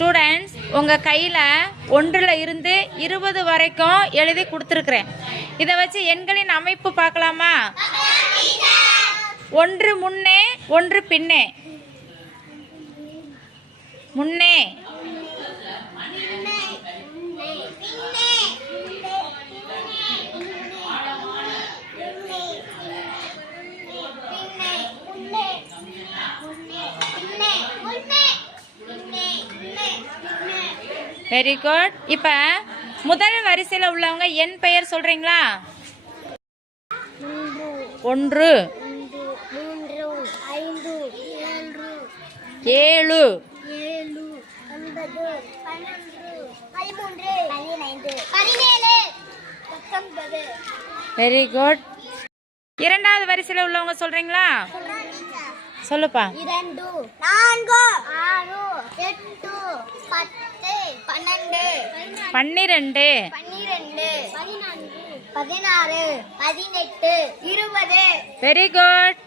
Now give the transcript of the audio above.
Students உங்கள் கையில் ஒன்றில் இருந்து இருபது வரைக்கும் எழுதி கொடுத்துருக்குறேன். இதை வச்சு எண்களின் அமைப்பு பார்க்கலாமா? ஒன்று முன்னே ஒன்று பின்னே. முன்னே. வெரி குட் இப்போ முதல் வரிசையில் உள்ளவங்க என் பெயர் சொல்கிறீங்களா ஒன்று. ஏழு. வெரி குட் இரண்டாவது வரிசையில் உள்ளவங்க சொல்கிறீங்களா சொல்லுப்பா. இரண்டு. நான்கு. ஆறு. எட்டு. பத்து பன்னெண்டு பன்னிரெண்டு பன்னிரெண்டு பதினான்கு பதினாறு பதினெட்டு இருபது. Very good